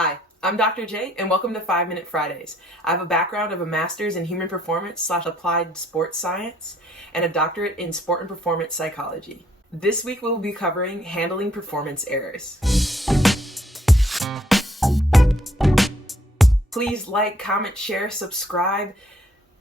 Hi, I'm Dr. J, and welcome to 5 Minute Fridays. I have a background of a master's in human performance / applied sports science and a doctorate in sport and performance psychology. This week we'll be covering handling performance errors. Please like, comment, share, subscribe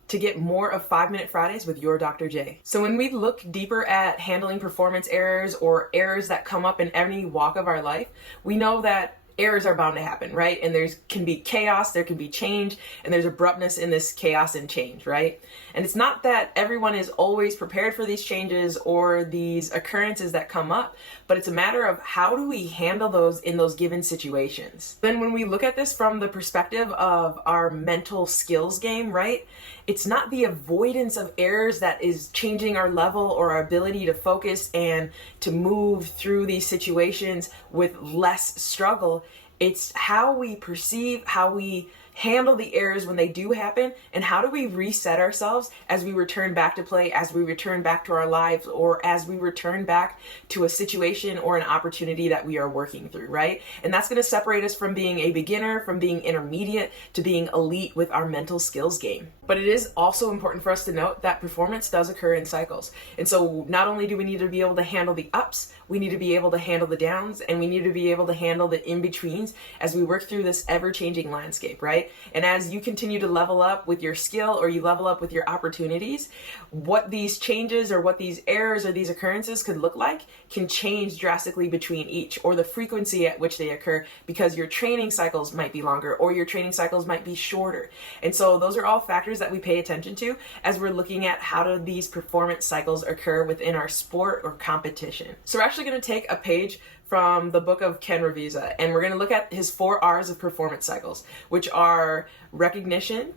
to get more of 5 Minute Fridays with your Dr. J. So when we look deeper at handling performance errors or errors that come up in any walk of our life, we know that errors are bound to happen, right? And there can be chaos, there can be change, and there's abruptness in this chaos and change, right? And it's not that everyone is always prepared for these changes or these occurrences that come up, but it's a matter of how do we handle those in those given situations. Then when we look at this from the perspective of our mental skills game, right? It's not the avoidance of errors that is changing our level or our ability to focus and to move through these situations with less struggle. It's how we perceive, how we handle the errors when they do happen, and how do we reset ourselves as we return back to play, as we return back to our lives, or as we return back to a situation or an opportunity that we are working through, right? And that's going to separate us from being a beginner, from being intermediate, to being elite with our mental skills game. But it is also important for us to note that performance does occur in cycles. And so not only do we need to be able to handle the ups, we need to be able to handle the downs, and we need to be able to handle the in-betweens as we work through this ever-changing landscape, right? And as you continue to level up with your skill or you level up with your opportunities, what these changes or what these errors or these occurrences could look like can change drastically between each, or the frequency at which they occur, because your training cycles might be longer or your training cycles might be shorter. And so those are all factors that we pay attention to as we're looking at how do these performance cycles occur within our sport or competition. So we're actually going to take a page from the book of Ken Revisa, and we're going to look at his 4 R's of performance cycles, which are recognition,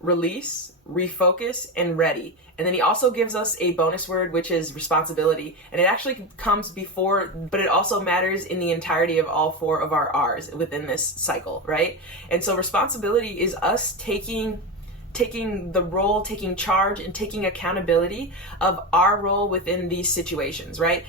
release, refocus, and ready. And then he also gives us a bonus word, which is responsibility. And it actually comes before, but it also matters in the entirety of all 4 of our R's within this cycle, right? And so responsibility is us taking the role, taking charge, and taking accountability of our role within these situations, right?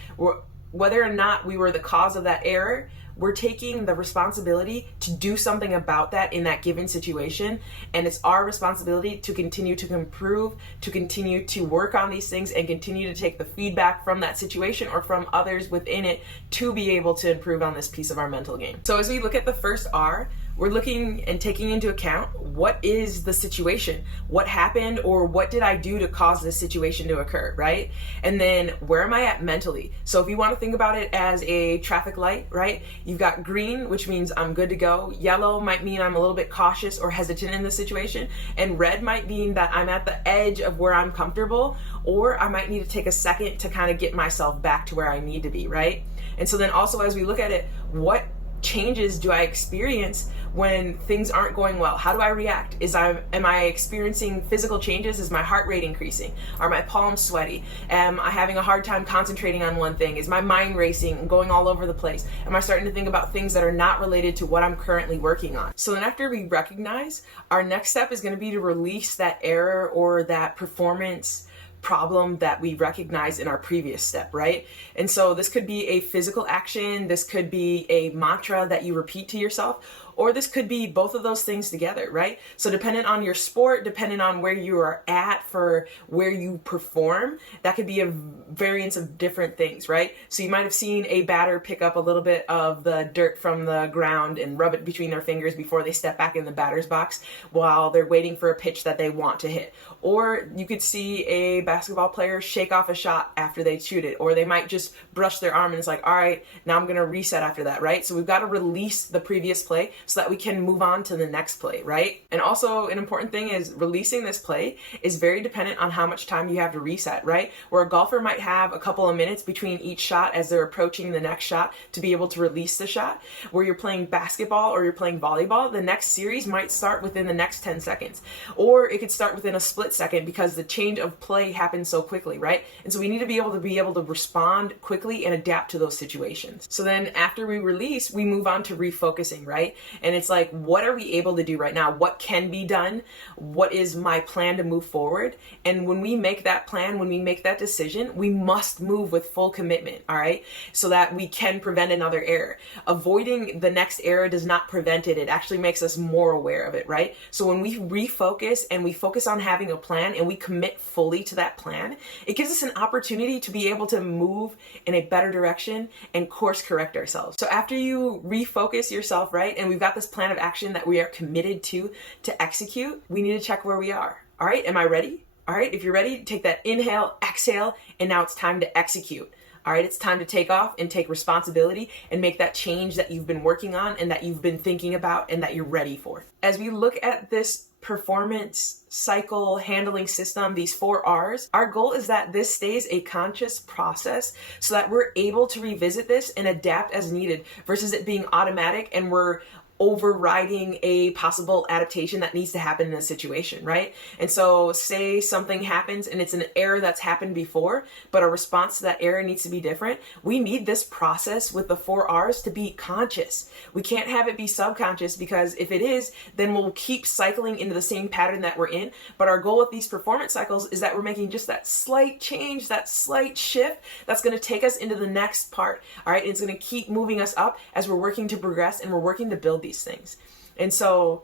Whether or not we were the cause of that error, we're taking the responsibility to do something about that in that given situation. And it's our responsibility to continue to improve, to continue to work on these things, and continue to take the feedback from that situation or from others within it to be able to improve on this piece of our mental game. So as we look at the first R, we're looking and taking into account what is the situation, what happened, or what did I do to cause this situation to occur, right? And then where am I at mentally? So if you want to think about it as a traffic light, right? You've got green, which means I'm good to go. Yellow might mean I'm a little bit cautious or hesitant in the situation. And red might mean that I'm at the edge of where I'm comfortable, or I might need to take a second to kind of get myself back to where I need to be, right? And so then also as we look at it, what changes do I experience when things aren't going well? How do I react? Am I experiencing physical changes? Is my heart rate increasing? Are my palms sweaty? Am I having a hard time concentrating on one thing? Is my mind racing and going all over the place? Am I starting to think about things that are not related to what I'm currently working on? So then after we recognize, our next step is going to be to release that error or that performance problem that we recognize in our previous step, right? And so this could be a physical action, this could be a mantra that you repeat to yourself, or this could be both of those things together, right? So dependent on your sport, depending on where you are at for where you perform, that could be a variance of different things, right? So you might have seen a batter pick up a little bit of the dirt from the ground and rub it between their fingers before they step back in the batter's box while they're waiting for a pitch that they want to hit. Or you could see a basketball player shake off a shot after they shoot it, or they might just brush their arm and it's like, all right, now I'm going to reset after that, right? So we've got to release the previous play so that we can move on to the next play, right? And also an important thing is releasing this play is very dependent on how much time you have to reset, right? Where a golfer might have a couple of minutes between each shot as they're approaching the next shot to be able to release the shot. Where you're playing basketball or you're playing volleyball, the next series might start within the next 10 seconds. Or it could start within a split second because the change of play happens so quickly, right? And so we need to be able to respond quickly and adapt to those situations. So then after we release, we move on to refocusing, right? And it's like, what are we able to do right now? What can be done? What is my plan to move forward? And when we make that plan, when we make that decision, we must move with full commitment, all right? So that we can prevent another error. Avoiding the next error does not prevent it. It actually makes us more aware of it, right? So when we refocus and we focus on having a plan and we commit fully to that plan, it gives us an opportunity to be able to move in a better direction and course correct ourselves. So after you refocus yourself, right, and we've got this plan of action that we are committed to execute, we need to check where we are. All right, am I ready? All right, if you're ready, take that inhale, exhale, and now it's time to execute. All right, it's time to take off and take responsibility and make that change that you've been working on and that you've been thinking about and that you're ready for. As we look at this performance cycle handling system, these 4 R's, our goal is that this stays a conscious process so that we're able to revisit this and adapt as needed versus it being automatic and we're overriding a possible adaptation that needs to happen in a situation, right? And so say something happens and it's an error that's happened before, but a response to that error needs to be different. We need this process with the 4 R's to be conscious. We can't have it be subconscious, because if it is, then we'll keep cycling into the same pattern that we're in. But our goal with these performance cycles is that we're making just that slight change, that slight shift that's going to take us into the next part, all right? And it's going to keep moving us up as we're working to progress and we're working to build these things. And so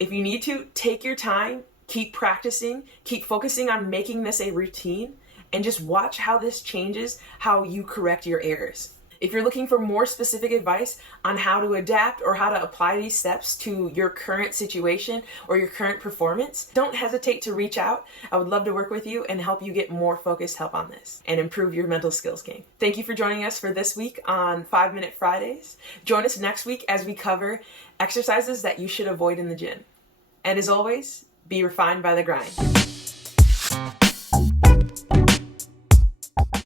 if you need to, take your time, keep practicing, keep focusing on making this a routine, and just watch how this changes how you correct your errors. If you're looking for more specific advice on how to adapt or how to apply these steps to your current situation or your current performance, don't hesitate to reach out. I would love to work with you and help you get more focused help on this and improve your mental skills game. Thank you for joining us for this week on 5 Minute Fridays. Join us next week as we cover exercises that you should avoid in the gym. And as always, be refined by the grind.